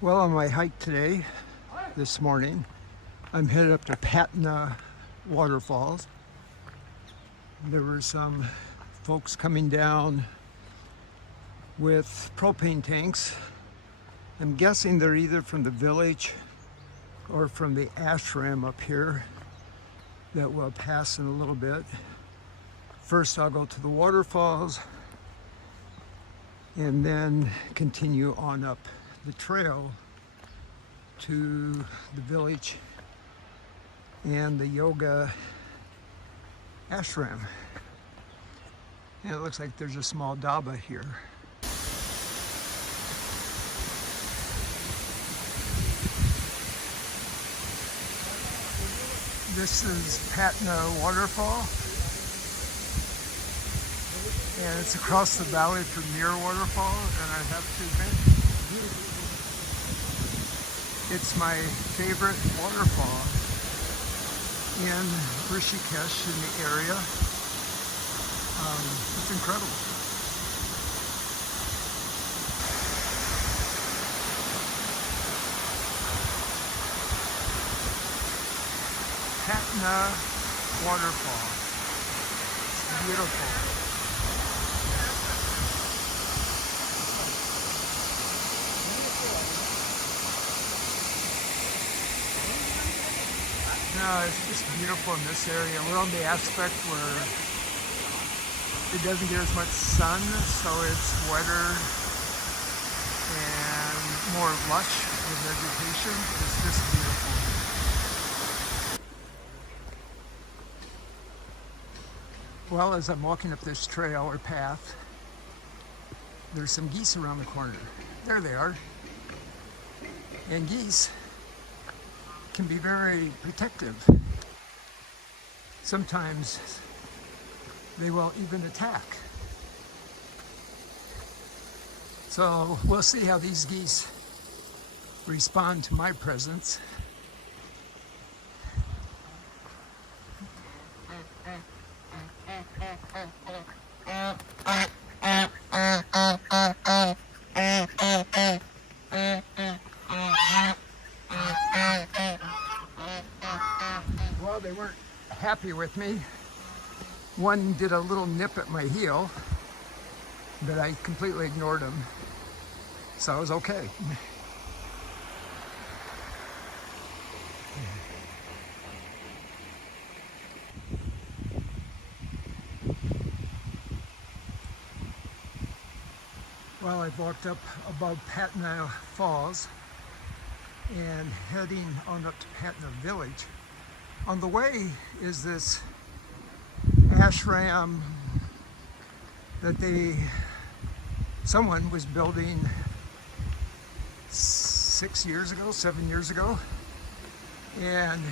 Well, on my hike today, this morning, I'm headed up to Patna Waterfalls. There were some folks coming down with propane tanks. I'm guessing they're either from the village or from the ashram up here that we'll pass in a little bit. First, I'll go to the waterfalls and then continue on up the trail to the village and the yoga ashram. And it looks like there's a small dhaba here. This is Patna Waterfall, and it's across the valley from Mir Waterfall, and I have to admit, it's my favorite waterfall in Rishikesh, in the area. It's incredible. Patna Waterfall. It's beautiful. No, it's just beautiful in this area. We're on the aspect where it doesn't get as much sun, so it's wetter and more lush with vegetation. It's just beautiful. Well, as I'm walking up this trail or path, there's some geese around the corner. There they are. And geese can be very protective. Sometimes they will even attack. So we'll see how these geese respond to my presence. Well, they weren't happy with me. One did a little nip at my heel, but I completely ignored him, so I was okay. Well, I've walked up above Patna Falls and heading on up to Patna Village. On the way is this ashram that someone was building 7 years ago, and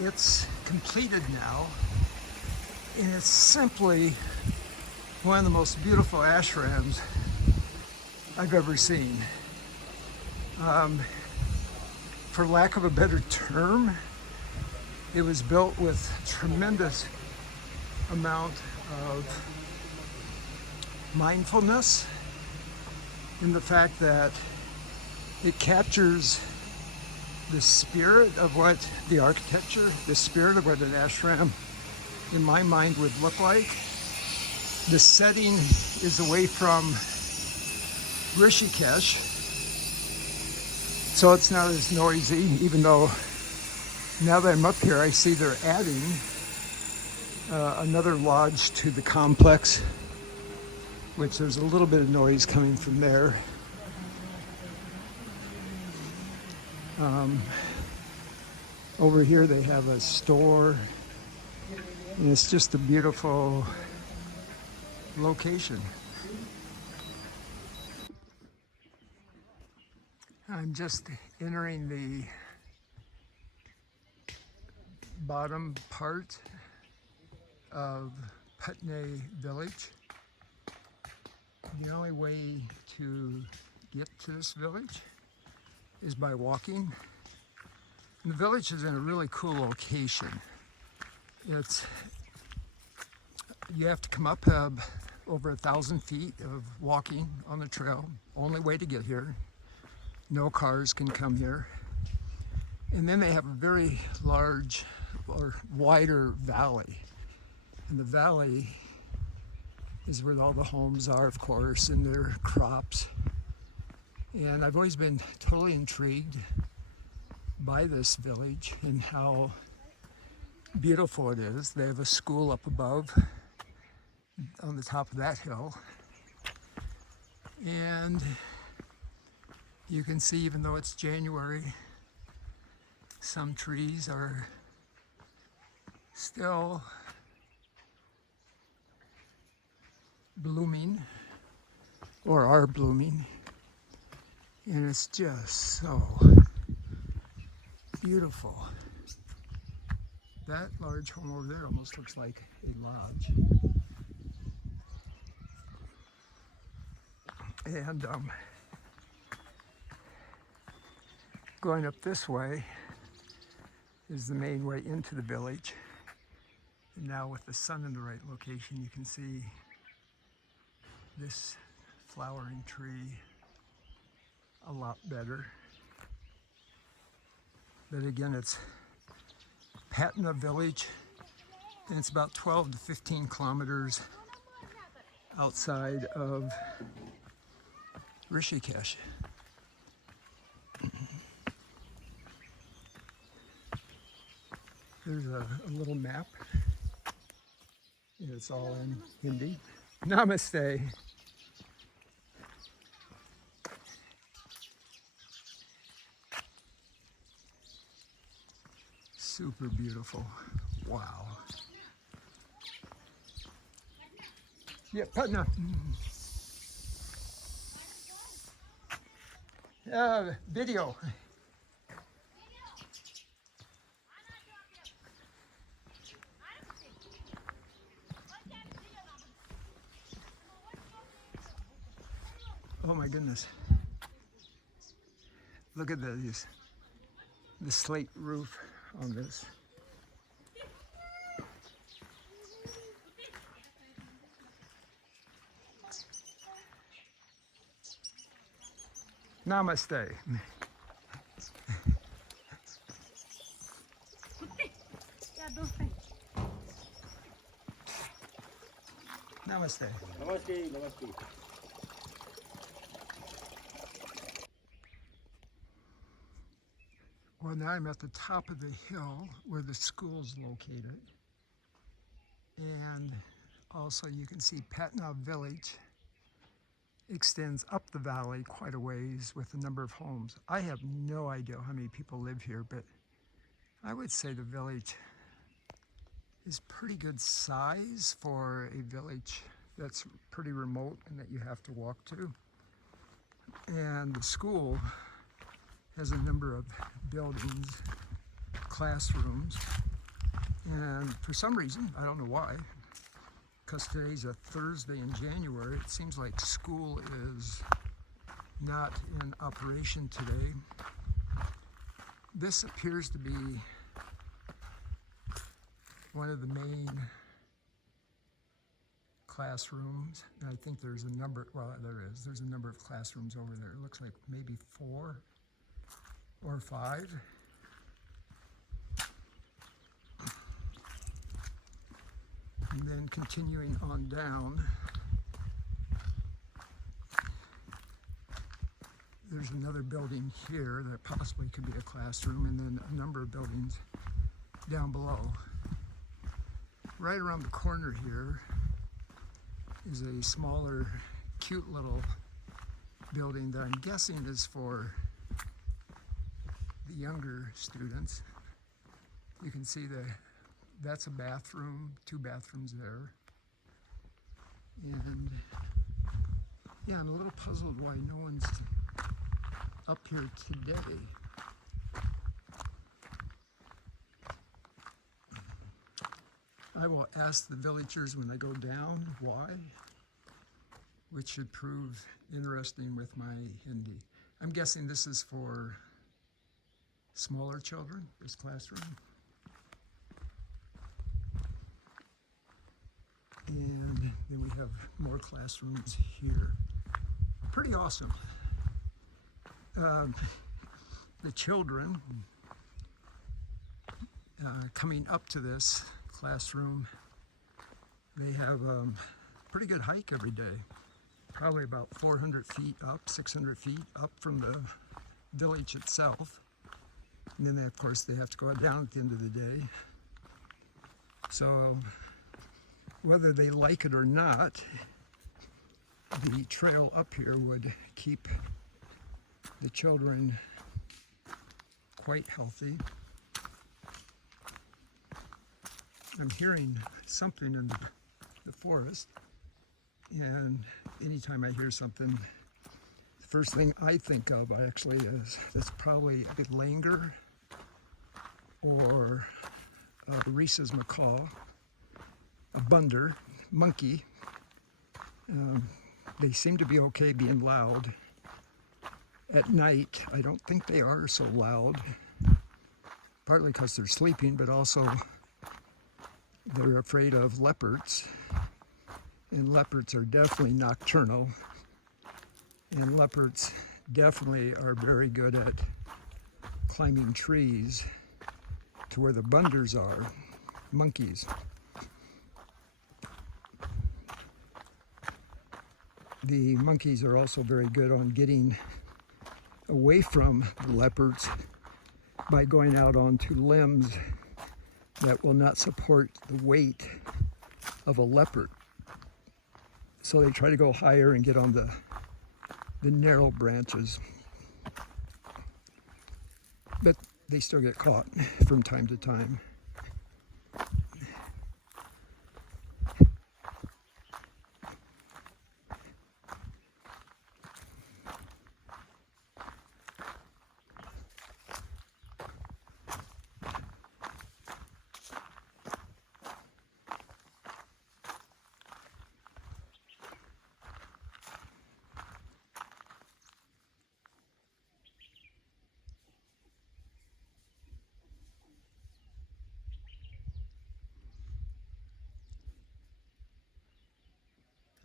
it's completed now, and it's simply one of the most beautiful ashrams I've ever seen. For lack of a better term, it was built with tremendous amount of mindfulness in the fact that it captures the spirit of what the architecture, the spirit of what an ashram in my mind would look like. The setting is away from Rishikesh, so it's not as noisy, even though now that I'm up here, I see they're adding another lodge to the complex, which there's a little bit of noise coming from there. Over here they have a store, and it's just a beautiful location. I'm just entering the bottom part of Patna Village. The only way to get to this village is by walking. And the village is in a really cool location. You have to come up over 1,000 feet of walking on the trail. Only way to get here. No cars can come here. And then they have a very large or wider valley. And the valley is where all the homes are, of course, and their crops. And I've always been totally intrigued by this village and how beautiful it is. They have a school up above on the top of that hill. And you can see, even though it's January, some trees are still blooming or are blooming. And it's just so beautiful. That large home over there almost looks like a lodge. And going up this way is the main way into the village. And now with the sun in the right location, you can see this flowering tree a lot better. But again, it's Patna Village, and it's about 12 to 15 kilometers outside of Rishikesh. There's a little map. It's all in Hindi. Namaste. Super beautiful. Wow. Yeah, Patna. Video. Oh my goodness. Look at the slate roof on this. Namaste. Namaste. Namaste, namaste. Well, now I'm at the top of the hill where the school's located. And also you can see Patna Village extends up the valley quite a ways with a number of homes. I have no idea how many people live here, but I would say the village is pretty good size for a village that's pretty remote and that you have to walk to. And the school has a number of buildings, classrooms, and for some reason, I don't know why, because today's a Thursday in January, it seems like school is not in operation today. This appears to be one of the main classrooms. And I think there's a number, well, there's a number of classrooms over there. It looks like maybe 4 or 5. And then continuing on down, there's another building here that possibly could be a classroom, and then a number of buildings down below. Right around the corner here is a smaller, cute little building that I'm guessing is for the younger students. You can see that's a bathroom, 2 bathrooms there. And yeah, I'm a little puzzled why no one's up here today. I will ask the villagers when I go down why, which should prove interesting with my Hindi. I'm guessing this is for smaller children, this classroom. And then we have more classrooms here. Pretty awesome. The children coming up to this classroom, they have a pretty good hike every day. Probably about 400 feet up, 600 feet up from the village itself. And then, of course, they have to go down at the end of the day. So, whether they like it or not, the trail up here would keep the children quite healthy. I'm hearing something in the forest, and anytime I hear something, the first thing I think of actually is that's probably a good langur or a Reese's macaw, a bunder, monkey. They seem to be okay being loud. At night, I don't think they are so loud, partly because they're sleeping, but also they're afraid of leopards. And leopards are definitely nocturnal. And leopards definitely are very good at climbing trees to where the bunders are, monkeys. The monkeys are also very good on getting away from the leopards by going out onto limbs that will not support the weight of a leopard. So they try to go higher and get on the narrow branches. But they still get caught from time to time.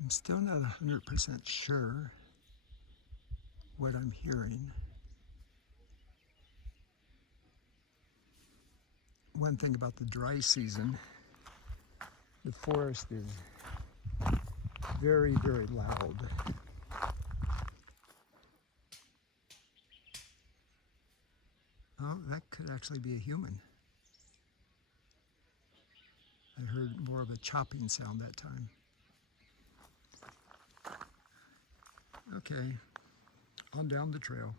I'm still not 100% sure what I'm hearing. One thing about the dry season, the forest is very, very loud. Oh, that could actually be a human. I heard more of a chopping sound that time. Okay, on down the trail.